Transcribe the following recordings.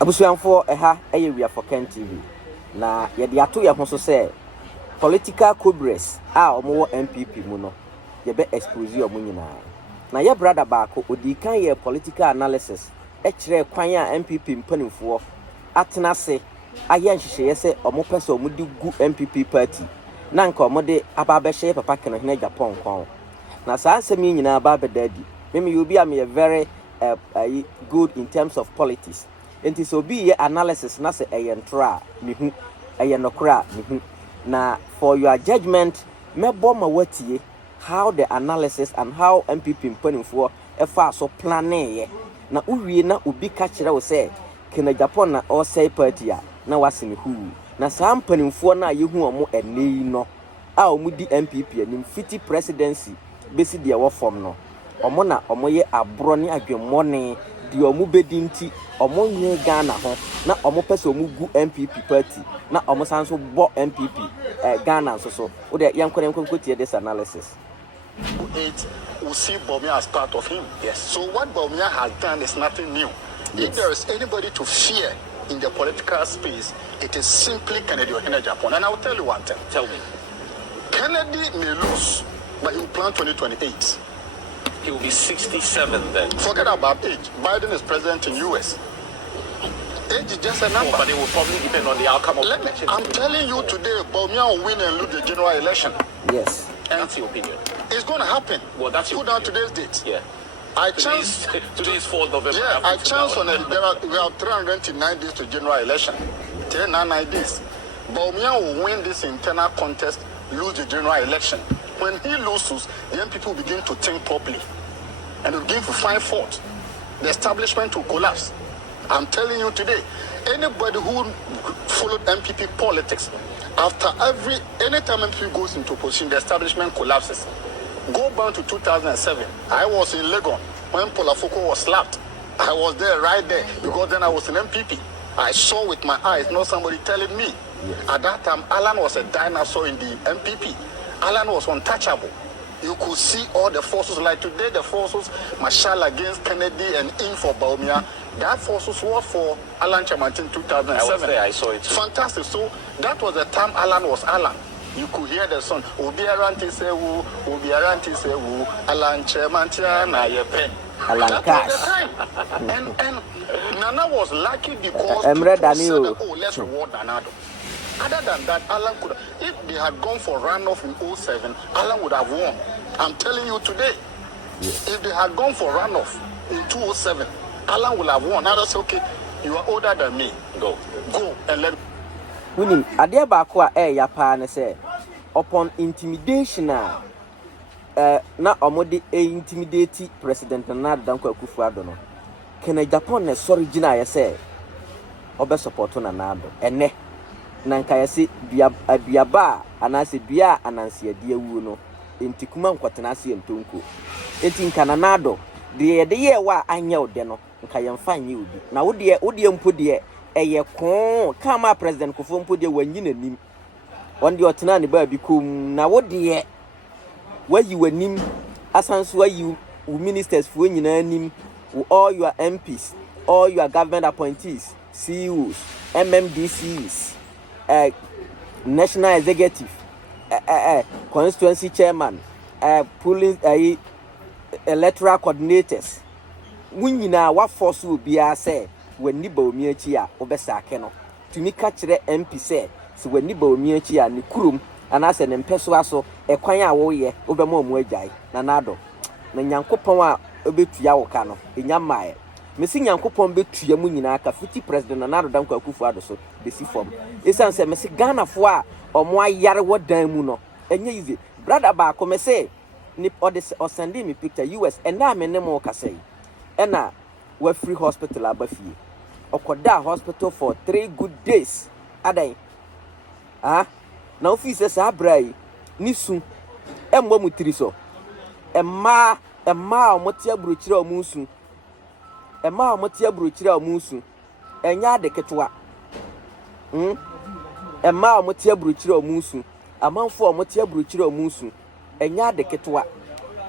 abusuanfo eha we for Ken TV na ye de ato ye ho so say political cobras omo NPP mu no ye be expose omo nyina na ye brother baako odi kan ye political analysis kire kwan a NPP mpanimfo atena se aye nhihye se omo pese omo di gu NPP party na nka omo de aba hye papa Ken na Agyapong kon na saa nsem nyina aba bedadi me you be am very good in terms of politics. It is obi analysis na se eyentra mihu eyenokra mihu na for your judgment mebo ma watie how the analysis and how MPP mpanimfo efa so planning na uwie na obi ka kire wo se Ken Agyapong na o say party a na wasemi hu na saa mpanimfo na yehu omo enei no a omu di MPP anim fiti presidency besi de wo form no omo na omo ye abro ne adwemmone di omo bedinti omo nye Ghana ho na omo pese omo gu NPP party na omo sanso bo NPP Ghana so wo de yankon tie this analysis. Will see Bawumia as part of him. Yes. So what Bawumia has done is nothing new. Yes. If there is anybody to fear in the political space, it is simply Kennedy Agyapong. And I will tell you one thing. Tell me. Kennedy may lose, but he will plan 2028. He will be 67 then. Forget about age. Biden is president in US. Age is just a number. But it will probably depend on the outcome of the election. I'm telling you today, Bawumia will win and lose the general election. Yes. And that's your opinion. It's going to happen. Well, that's your Put down today's date. Yeah. Today's 4th November. Yeah, I chance on it. We have 309 days to general election. 10 days. Bawumia will win this internal contest, lose the general election. When he loses, then people begin to think properly. And they begin to find fault. The establishment will collapse. I'm telling you today, anybody who followed MPP politics, anytime MPP goes into position, the establishment collapses. Go back to 2007. I was in Legon when Polafoko was slapped. I was there right there because then I was in MPP. I saw with my eyes, not somebody telling me. Yes. At that time, Alan was a dinosaur in the MPP. Alan was untouchable. You could see all the forces. Like today, the forces marshal against Kennedy and in for Bawumia. That forces was for Alan Chamantin 2007. I was there, I saw it. Fantastic. So that was the time Alan was Alan. You could hear the song. Ubi aranti se wu, Alan Chamantin na yepe. Alan Cash. And Nana was lucky because Emre people said, Daniel. oh, let's reward Nanado. Other than that, Alan could have, if they had gone for runoff in 07, Alan would have won. I'm telling you today. Yes. If they had gone for runoff in 2007, Alan would have won. Now that's okay. You are older than me. Go and let. Winning adia baako ya pa ne say upon intimidation na omode intimidate President Nana Danko Akufo-Addo no Ken Agyapong na sorry gina ya say obe support na Nado ene na nka ya se biaba anase bia ananse ade awu no entikuma nkwatena ase entonko etinka na Nado de ye wa anya ode no nka yemfa nye obi na wode mpo de eye kon kama President Kofo mpo de wanyi nanim wonde otena ne ba bi kom na wode wayi wanim asanso wayi ministers fo nyina nim all your MPs, all your government appointees, CEOs, MMDCs, national executive, constituency chairman, polling electoral coordinators. When you know what force will be say when ni Bawumia chia obesake no to me catch the MP say so when ni Bawumia chia ni kurum and as an empeso aso e kwan a wo ye obema mu agyae na Nado na Nyankopon a obetua wo ka no enyamae mesi Nyankopon betua mu nyina ka fiti President Nana Danko Akufo-Addo so besi form esan se mesi Ghana fo a omo ayare wodan mu no enye easy brother ba ko mesi ni o send me picture US and na me ne mo ka say ena we free hospital abafie okoda hospital for 3 good days adan na office sa abrai ni su emmo mutiri so emma omotia buruchira omunsu emma omotia buruchira omunsu enya de ketwa emma omotia buruchira omunsu amanfo omotia buruchira omunsu enya de ketwa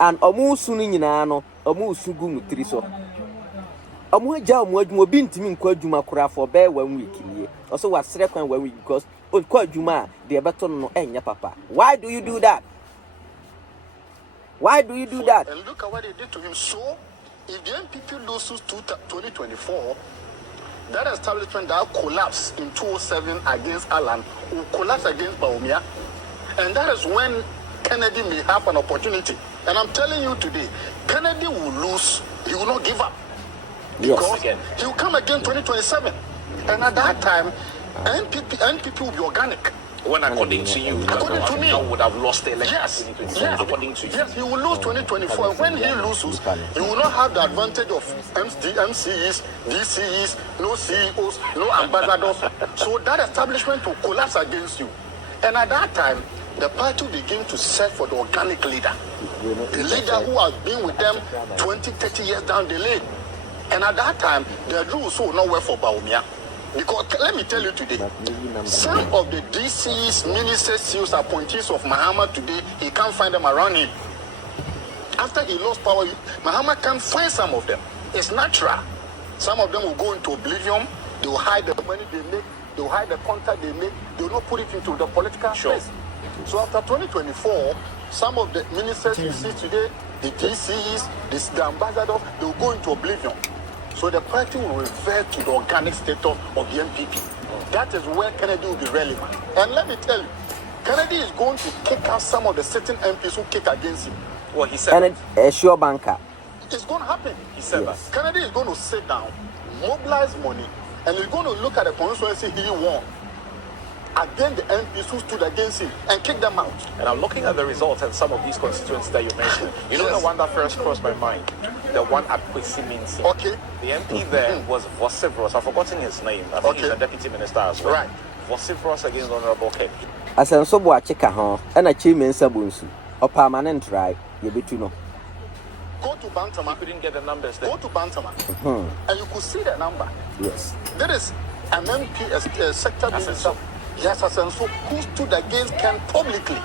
and omunsu ni nyina no omunsu gu mutiri so Omuja omuadwuma obi ntimi nkwa adwuma kora for be 1 week nie. Also was second 1 week because on kwa adwuma de ebeto no enya papa. Why do you do that? Why do you do that? And look at what they did to him. So, if the NPP loses 2024, that establishment that collapsed in 2007 against Alan will collapse against Bawumia. And that is when Kennedy may have an opportunity. And I'm telling you today, Kennedy will lose. He will not give up. Because he will come again 2027. And at that time, NPP will be organic. When according to you, according to me, would have lost the election. Yes, according to you. Yes, he will lose 2024. When he loses, he will not have the advantage of MCEs, DCEs, no CEOs, no ambassadors. So that establishment will collapse against you. And at that time, the party will begin to search for the organic leader. The leader who has been with them 20, 30 years down the lane. And at that time, the rules will not work for Bawumia. Because let me tell you today, some of the DCs, ministers, CEOs, appointees of Mahama today, he can't find them around him. After he lost power, Mahama can't find some of them. It's natural. Some of them will go into oblivion. They will hide the money they make. They will hide the contact they make. They will not put it into the political space. So after 2024, some of the ministers you see today, the DCs, the ambassadors, they will go into oblivion. So the party will revert to the organic status of the NPP. That is where Kennedy will be relevant. And let me tell you, Kennedy is going to kick out some of the sitting MPs who kick against him. Well, he said and a sure banker. It's going to happen. He said Yes. that. Kennedy is going to sit down, mobilize money, and he's going to look at the constituency he won against the MPs who stood against him and kick them out. And I'm looking at the results and some of these constituencies that you mentioned. You know the one that first crossed my mind? The one at Kwesi. Okay. The MP there was vociferous. I've forgotten his name. I think he's a deputy minister as well. Right. Vociferous against Honorable Kennedy. Asenso bo achika ho na chimen sabunsu. O permanent right ye betu no. Go to Bantama. You couldn't get the numbers there. Go to Bantama. And you could see the number. Yes. There is an MP sector minister. Yes, Asenso, who stood against Ken publicly.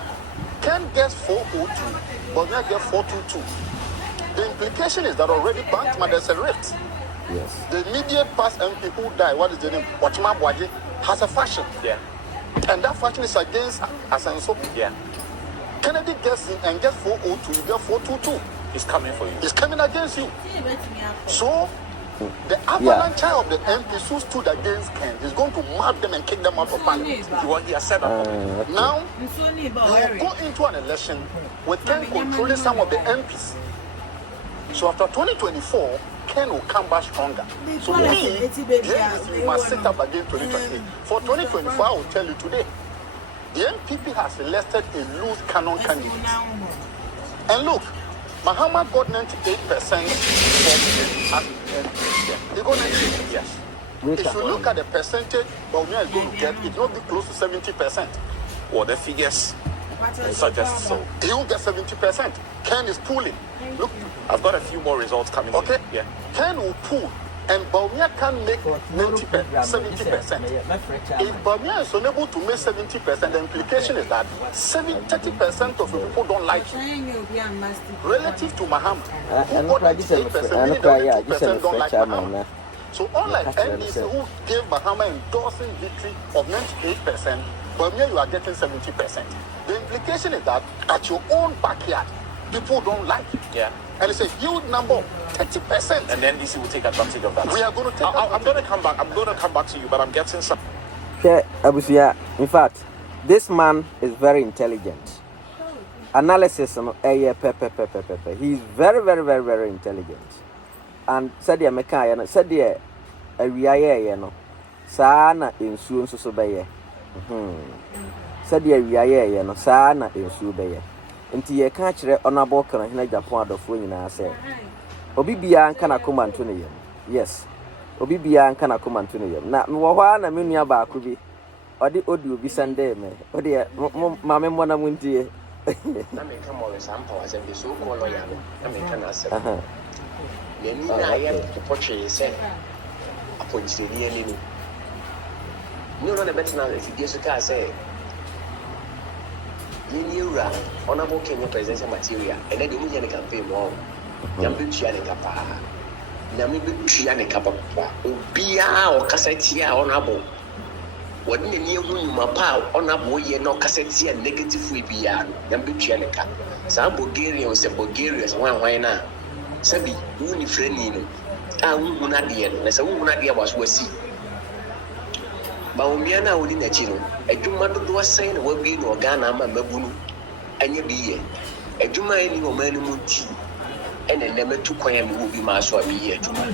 Ken gets 402, but now gets 422. The implication is that already Bantama, there's a rift. Yes. The immediate past MP who died, what is the name? Ochima Bwaji, has a faction. Yeah. And that faction is against Asenso. Yeah. Kennedy gets in and gets 402, you get 422. He's coming for you. He's coming against you. So, the avalanche of the MPs who stood against Ken is going to mark them and kick them out of parliament. He has said that. Now, we will go into an election with Ken controlling some of the MPs. So after 2024, Ken will come back stronger. So we must sit up against 2028. For 2024, I will tell you today, the NPP has elected a loose cannon candidate. And look, Mahama got 98% from he got 98%. Yes. If you look at the percentage, Bawumia is going to get, it will be close to 70%. Well, the figures suggest so. He will get 70%. Ken is pulling. Look, I've got a few more results coming. okay? Yeah. Ken will pull, and Bawumia can make 70%. If Bawumia is unable to make 70%, the implication is that 30% of the people don't like him. Relative to Mahama, who got 98%, meaning the 2% don't like Mahama. So unlike NDC, who gave Mahama endorsing victory of 98%, Bawumia, you are getting 70%. The implication is that at your own backyard, people don't like it. Yeah. And it's a huge number, 30%. And then DC will take advantage of that. We are going to take I'm going to come back. I'm going to come back to you, but I'm getting some. Abusia, in fact, this man is very intelligent. Analysis, he's very, very, very, very intelligent. And said the American, said the area, sana insu so beye. Said the area, sana insu beye. Nti ye ka kire honorable kan hina Agyapong adofo nyina se obi bia nka na komanto ne yam. Yes, obi bia nka na komanto ne yam. Na me wo hwa na me nua ba ko bi odi obi sande me odi ma me mo na muntie na me ka mo le sampa wa sembe so ko lawyer no na me ka na asem le ni na ye to portray say appointee ni ani no no na betina le fidie so ka say Yura, honorable Kenya presidential material, and then the Union campaign more. Yambu Chianica. nyame bɛtua ne kapa papa obiara ɔkasa tia ɔnabo wɔde n'ani ehu nnwuma pa a ɔnabo yɛ na ɔkasa tia negative way biara no nyame bɛtua ne ka saa Bulgaria sɛ Bulgaria sɛ hwan na sɛbi wo ni frɛni no a wohu no adeɛ no na sɛ wohu no adeɛ wɔ so wasi ba omia na wodi n'akyi no adwuma dodoɔ sɛn na wabie no ɔgana ama mabu no anya bi yɛ adwuma ɛni ɔman no mu ti ɛna nɛmɛtu kwan a mewɔ bi maa so a meyɛ adwuma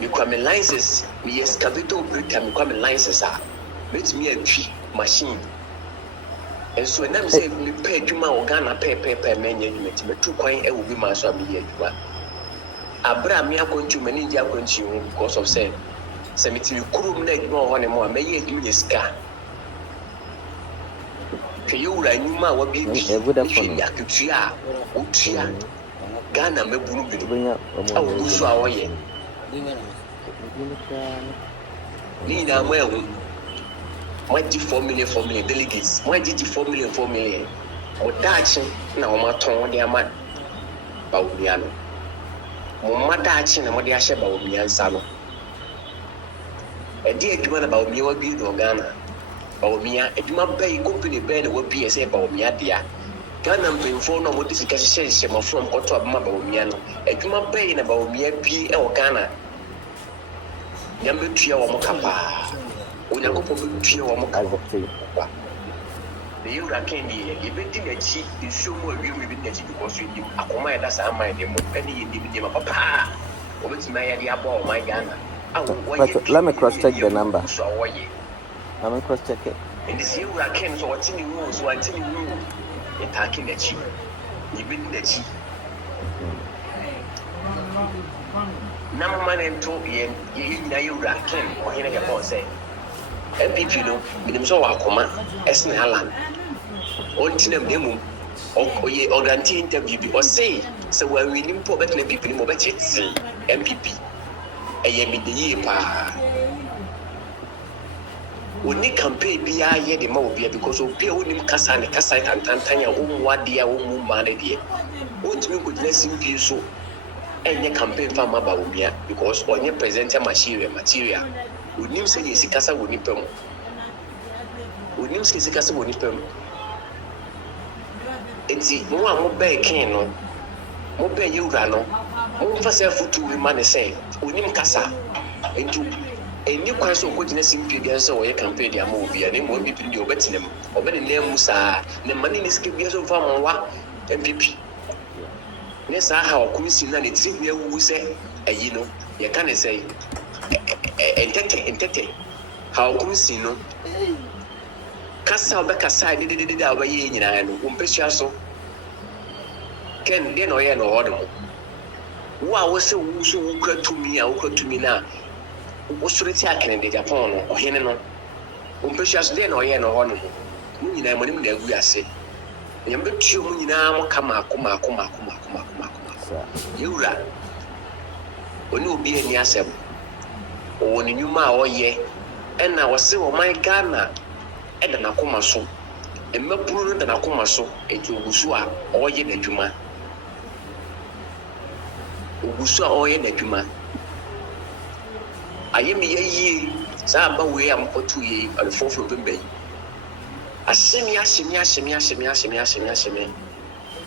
mekwa me license meyɛ excavator operator mekwa me license a mɛtumi atwi machine ɛnso ɛnam sɛ mepɛ adwuma a ɔgana pɛɛpɛɛpɛɛ mɛnyɛ adwuma nti mɛtu kwan ɛwɔ bi maa so a meyɛ adwuma aberɛ a me akɔntu m'ani gye akɔntu ho because of sɛ metumi kurom na adwuma wɔ hɔ ne mu a mɛyɛ adwuma yɛ sika hwɛ yɛwura nnwuma a wabie bi hwɛ akatua a wotua Ghana mɛbunu bi a wɔgu so a wɔyɛ ne nyinaa mo ɛho moagye 4 million delegates moagye 4 million mo daakye na wɔmatɔn wɔde ama bawomia no mo mma daakye na mode ahyɛ bawomia nsa no ɛde adwuma na bawomia wabie no Ghana bawomia adwuma bɛyi company bɛyi na wabie sɛ bawomia dea Ghana mpanyinfoɔ no a wɔde sika hyehyɛ mafrom kɔtɔ abama bawomia no adwuma bɛyi na bawomia bie ɛwɔ Ghana nyame bɛtua wɔn ka paa onyankopɔn bɛtua wɔn ka paa na yɛwura kan deɛ yɛbɛdi n'akyi nsuo mu awie mu yɛbɛdi n'akyi because yɛnim akɔma yɛda saa aman ne mu ɛne yɛnim nneɛma papa wɔbɛtumi ayɛ de abɔ ɔman Ghana let me cross check the number. so a wɔyɛ Let me cross check it. ɛnti sɛ yɛwura kan so ɔte ne wu so ante ne wu yɛtaake n'akyi yɛbɛdi n'akyi na moma no nto yɛ nyinaa yɛwura kan ɔhene Agyapong sɛ NPP no menim sɛ ɔwɔ akoma ɛsene Alan ɔntenam na mmom ɔyɛ ɔgrante interview bi ɔse sɛ wɔawini mpo ɔbɛtena PP no mu ɔbɛkyete NPP ɛyɛ mede yie paa ɔni campaign biara yɛ de ma obia because obia wonim kasa ne kasa tantantan a wɔmmu adeɛ a wɔmmu mmaa no deɛ wɔntumi nkɔgyina simpie so ɛnyɛ campaign fa ma ba obia because ɔnyɛ presenter material onim sɛ yɛ sikasa wɔ nipa mu onim sɛ sikasa wɔ nipa mu enti mo a mobɛɛ ken no mobɛɛ yɛwura no momfa sɛ foto wi ma ne sɛ onim kasa enti ɛni kwan sɛ ɔkɔgyina simpie bia sɛ ɔyɛ campaign de ama obia ne mmɔ MPP deɛ ɔbɛtena mu ɔbɛne nam mu saa ne ma ne sika bia so mfa mmoa MPP ne saa ha ɔkomisi na ne tiri bia wuwu sɛ ayi no yɛka ne sɛ entete ha ɔkomisi no kasa ɔbɛkasa dededede a ɔbɛyɛ nyinaa no wɔmpɛsua so ken deɛ na ɔyɛ no ɔhɔ de mo wo a wɔsɛ wo so wokura tumi na wosoro ti akene de Agyapong no ɔhene no wɔmpɛsua so deɛ na ɔyɛ no ɔhɔ no mo nyinaa mo nim na agu ase nyame bɛtuo mo nyinaa mo ka maako yɛwura ɔne obi ani asɛm ɔwɔ ne nnwuma a ɔyɛ ɛna wɔse ɔman Ghana ɛda n'akoma so mmabunu no da n'akoma so ɛnti ogu so a ɔyɛ n'adwuma ayɛ me yie saa aba wei a mkɔto yie alefoforo bɛmba yi ahyɛme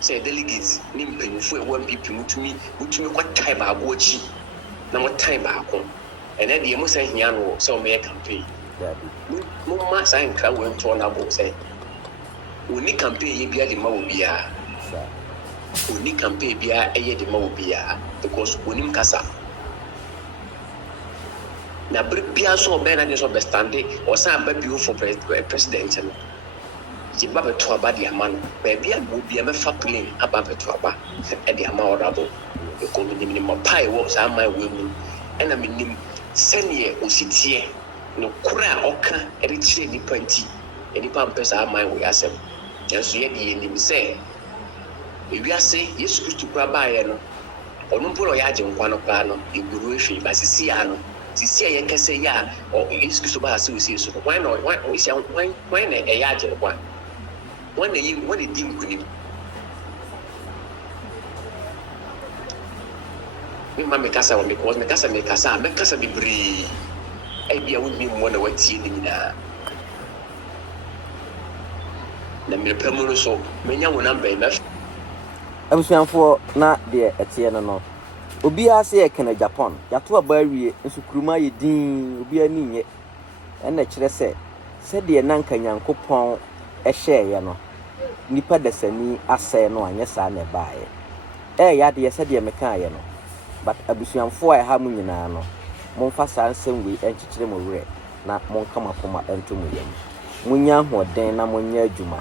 sɛ delegates ne mpanyinfo ɛwɔ MPP mutumi kɔtae baako akyi na motae baako ɛnɛ deɛ mo sɛ hia no sɛ ɔmɛyɛ campaign momma saa nkra wɔ ntoɔ no abo sɛ ɔni campaign yɛ bia de ma wɔ biara ɛyɛ de ma wɔ biara because ɔnim kasa na bere biara so ɔbɛn na deɛ sɛ ɔbɛstande ɔsan aba bio for president no yɛba bɛto aba de ama no baabi a bia mɛfa plane aba bɛto aba ɛde ama ɔrabo ɛkɔ menim mapae wɔ saa ama ɛwɔ mu ɛna menim sɛneɛ ɔsiteɛ no kora a ɔka ɛde kyerɛ nnipa nti nnipa mpɛ saa ama ɛwɔ asɛm nanso yɛde yɛnim sɛ ewiase Yesu Kristo kora baeɛ no ɔno mpo na ɔyɛ agye nkwa no koraa no ɛguru ehwɛ ba sisi a no sisi a yɛkɛsɛ yɛ a Yesu Kristo baa sɛ osie so no wɔn na ɛyɛ agye nkwa wɔn na di nkunim me ma me kasa wa because me kasa bebree ai bia wonni mo na watie ni nyina na me pemu no so menya wo number na abusuanfo na de etie no obi ase e kana Japan yato aba awie nso kuruma ye din obi ani nye ena kire se de nanka Nyankopɔn ehye no nipa dasani asɛ no anye saa na baaye ya de se de meka ye no but abusuanfo a ha mu nyina no momfa saa nsɛm we enchichire mo wure na monka makoma ento mu yam munya hoden na munya adwuma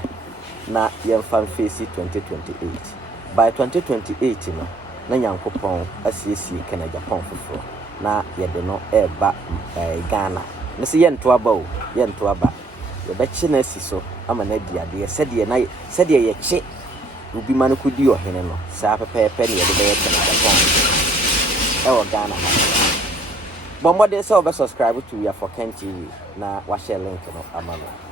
na yemfa face 2028 by 2028 no na Nyankopɔn asiesie kana Japan foforo na yede no eba Ghana ne se yento aba o yento aba ye be chi na siso ama na dia de se de ye chi obi man ko di ohene no saa pepepe ne yede be ye kana Japan o Ghana bombo de se obe subscribe to ya for Ken TV na wa share link no amano